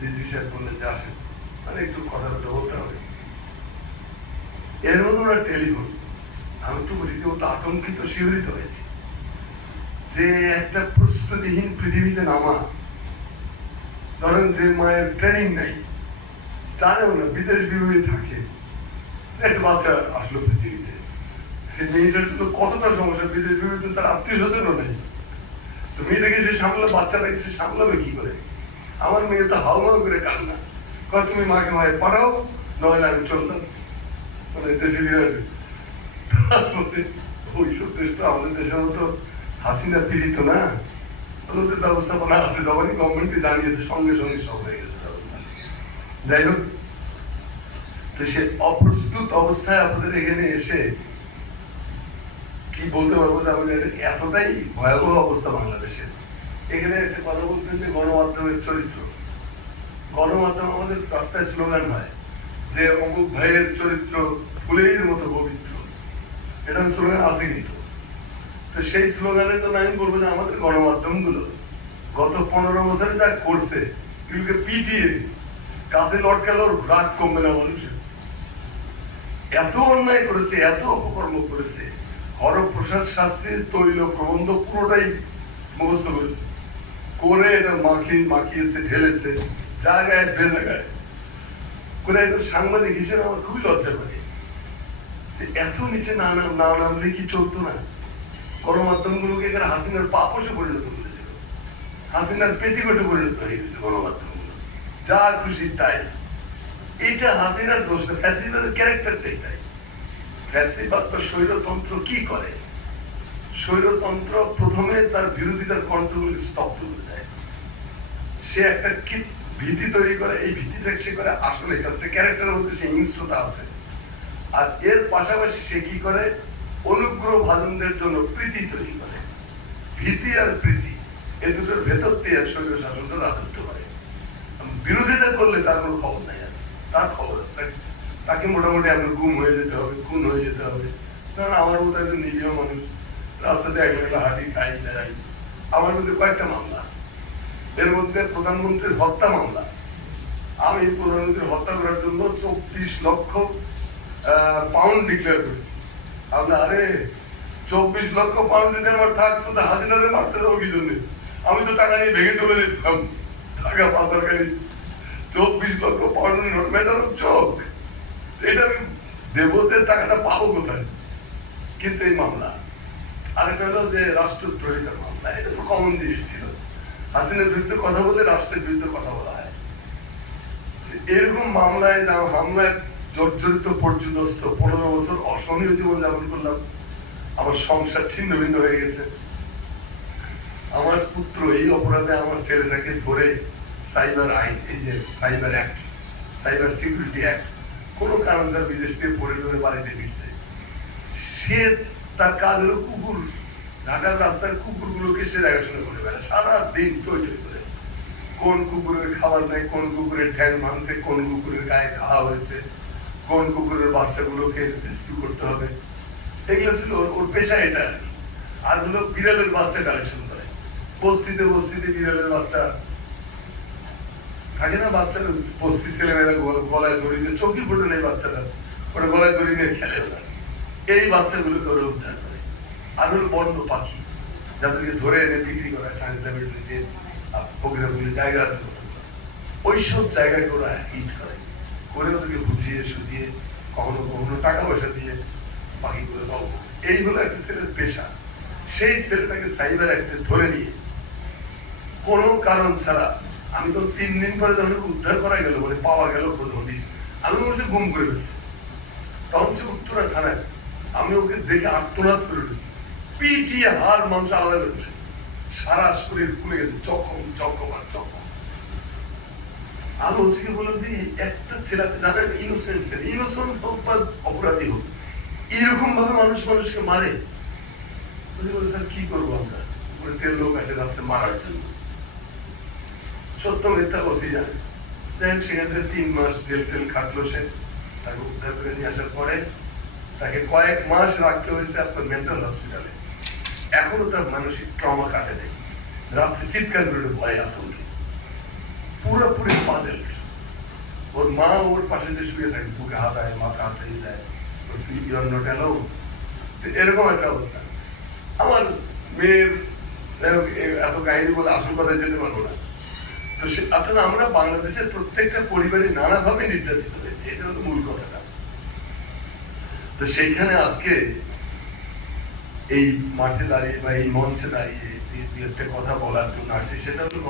রিজভী সাহেব বললেন যে আসেন, মানে একটু কথাটা বলতে হবে। এর মধ্যে ওরা টেলিফোন, আমি তো রীতিমতো আতঙ্কিত শিহরিত হয়েছি যে একটা প্রস্তুতিহীন পৃথিবীতে নামা। ধরেন যে মায়ের ট্রেনিং নাই, জানেও না, বিদেশ বিভূতি থাকে, একটা বাচ্চা আসলো পৃথিবীতে, সে মেয়েটার জন্য কতটা সমস্যা, বিদেশ বিভূতি তার আত্মীয় স্বজনও নেই, তো মেয়েটাকে সে সামলা, বাচ্চাটাকে সে সামলাবে কি করে? আমার মেয়ে তো হাউমাউ করে কান্না, কয় তুমি মাকে মায়ে পাঠাও, নইলে আমি চললাম, মানে দেশে বিরাট। তারপরে ওইসব দেশ তো আমাদের দেশের মতো হাসিনা পীড়িত না, ওদের ব্যবস্থাপনা আছে, যখনই গভর্নমেন্টকে জানিয়েছে সঙ্গে সঙ্গে সব হয়ে গেছে ব্যবস্থা। যাই হোক, তো সে অপ্রস্তুত অবস্থায় আপনাদের এখানে এসে কি বলতে পারবো যে আমাদের এতটাই ভয়াবহ অবস্থা বাংলাদেশের। এখানে একটা কথা বলছেন যে গণমাধ্যমের চরিত্র, গণমাধ্যম আমাদের রাস্তায় স্লোগান হয় যে অমুক ভাইয়ের চরিত্র ফুলের মতো পবিত্র, এটা স্লোগান আছে কিন্তু। তো সেই স্লোগানের জন্য আমি বলবো যে আমাদের গণমাধ্যমগুলো গত 15 বছরে যা করছে, এগুলোকে পিটিয়ে কাছে লটকালেও রাগ কমবে না মানুষের। এত অন্যায় করেছে, এত অপকর্ম করেছে, হরপ্রসাদ শাস্ত্রীর তৈল প্রবন্ধ পুরোটাই মুখস্থ করেছে, করে এটা মাখিয়েছে, ঢেলেছে জায়গায় বেজায়গায় করে। একজন সাংবাদিক হিসেবে আমার খুবই লজ্জা লাগে যে এত নিচে না নামলে কি চলতো না? গণমাধ্যমগুলোকে এখানে হাসিনার পাপোষে পরিণত করেছিল, হাসিনার পেটিকোটে পরিণত হয়ে গেছে গণমাধ্যমগুলো, যা খুশি তাই। এইটা হাসিনার দোষ না, ফ্যাসিবাদের ক্যারেক্টারটাই তাই। ফ্যাসিবাদ বা স্বৈরতন্ত্র কি করে? স্বৈরতন্ত্র প্রথমে তার বিরোধিতার কণ্ঠগুলি স্তব্ধ করে দেয়, সে একটা ভীতি তৈরি করে, এই ভীতিটাকে সে করে আসলে তার ক্যারেক্টারের মধ্যে সে হিংস্রতা আছে। আর এর পাশাপাশি সে কি করে? অনুগ্রহ ভাজনদের জন্য প্রীতি তৈরি করে। ভীতি আর প্রীতি, এই দুটোর ভেতর দিয়ে স্বৈর শাসনটা রাজত্ব করে। বিরোধিতা করলে তার কোনো খবর নাই, আর তার খবর আছে, তাকে মোটামুটি আপনার গুম হয়ে যেতে হবে, খুন হয়ে যেতে হবে। কারণ আমার মতো একজন নিরীহ মানুষ রাস্তাতে একলা হাঁটি, খাই, বেড়াই, আমার মধ্যে কয়েকটা মামলা, এর মধ্যে প্রধানমন্ত্রীর হত্যা মামলা। আমি প্রধানমন্ত্রীর হত্যা করার জন্য 24 লক্ষ পাউন্ড ডিক্লেয়ার করেছি। আমরা আরে 24 লক্ষ পাউন্ড যদি আমার থাকতো তা হাসিনারে মারতে যাবো কি জন্য? আমি তো টাকা নিয়ে ভেঙে চলে যেতাম, টাকা পাচারকারী। 24 লক্ষ পাউন্ড ম্যাটার অফ চোখ, এটা আমি দেবো, যে টাকাটা পাবো কোথায়? কিন্তু এই মামলা, আর এটা হলো যে রাষ্ট্রদ্রোহিতার মামলা, এটা তো কমন জিনিস ছিল। হাসিনার বিরুদ্ধে কথা বলে রাষ্ট্রের বিরুদ্ধে কথা বলা হয়। এরকম মামলায় হামলায় জর্জরিত পর্যদস্ত 15 বছর অসহনীয় জীবন যাপন করলাম। আমার সংসার ছিন্ন ভিন্ন হয়ে গেছে। আমার পুত্র এই অপরাধে আমার ছেলেটাকে ধরে সাইবার আইন, এই যে cyber act, cyber security act, কোনো কারণ যার বিদেশ থেকে পড়ে ধরে বাড়িতে ফিরছে। সে তার কাজ হলো কুকুর, ঢাকার রাস্তার কুকুরগুলোকে সে দেখাশোনা করে বেড়ায় সারাদিন, টই টই করে। কোন কুকুরের খাবার নেই, কোন কুকুরের ঠ্যাং ভাঙছে, কোন কুকুরের গায়ে ঘা হয়েছে, কোন কুকুরের বাচ্চাগুলোকে রেস্কিউ করতে হবে, এগুলো ছিল ওর পেশা এটা আর কি। আর হলো বিড়ালের বাচ্চা কালেকশন করে, বস্তিতে বস্তিতে বিড়ালের বাচ্চা থাকে না, বাচ্চারা বস্তি ছেলেমেয়েরা গলায় দড়ি দিয়ে, চোখই ফোটে নেই বাচ্চারা, ওটা গলায় দড়ি নিয়ে খেলে ওরা, এই বাচ্চাগুলোকে ওরা উদ্ধার করে। আর হলো বন্য পাখি, যাদেরকে ধরে এনে বিক্রি করা হয় সায়েন্স ল্যাবরেটরিতে, প্রোগ্রামগুলি জায়গা আছে, ওইসব জায়গায় ওরা হিট করে, করে ওদেরকে বুঝিয়ে সুঝিয়ে, কখনো কখনো টাকা পয়সা দিয়ে পাখিগুলো পাবো। এই হলো একটা ছেলের পেশা। সেই ছেলেটাকে সাইবার অ্যাক্টে ধরে নিয়ে কোনো কারণ ছাড়া, আমি তো 3 দিন পরে যখন উদ্ধার করা গেল, বলে পাওয়া গেল খোঁজ হদিস, আমি বলছি গুম করে ফেলছে। তখন সে উত্তরা থানায়, আমি ওকে দেখে আত্মনাদ করে উঠেছি, পিটিয়ে হাড় মাংস আলাদা করে ফেলেছে, সারা শরীর ফুলে গেছে, জখম জখম আর জখম। আমি ওসিকে বললাম যে একটা ছেলে, যারা ইনোসেন্ট ছেলে, ইনোসেন্ট হোক বা অপরাধী হোক, এরকম ভাবে মানুষ মানুষকে মারে। বলে স্যার কি করবো আমরা, তেল লোক আসে রাত্রে মারার জন্য। সত্য মিথ্যা ওসি জানে। যাই হোক, সেখান থেকে 3 মাস জেল টেল খাটলো সে। তাকে উদ্ধার করে নিয়ে আসার পরে তাকে কয়েক মাস রাখতে হয়েছে আপনার মেন্টাল হসপিটালে। এখনো তার মানসিক ট্রমা কাটে নেই, রাত্রে চিৎকার করে ভয়ে আতঙ্কে পুরোপুরি বাজে পাজেলড। ওর মা ওর পাশে যে শুয়ে থাকে, বুকে হাত দেয়, মাথা হাতে দেয়, তুই ইউর নট অ্যালোন, এরকম একটা অবস্থা। আমার মেয়ের এত কাহিনী বলে আসল কথায় যেতে পারবো না। তো অর্থাৎ আমরা বাংলাদেশের প্রত্যেকটা পরিবারে নানাভাবে নির্যাতিত হয়েছে, এটা হলো মূল কথাটা। তো সেইখানে আজকে এই মাঠে দাঁড়িয়ে বা এই মঞ্চে দাঁড়িয়ে একটা কথা বলার জন্য আসছে, সেটা হলো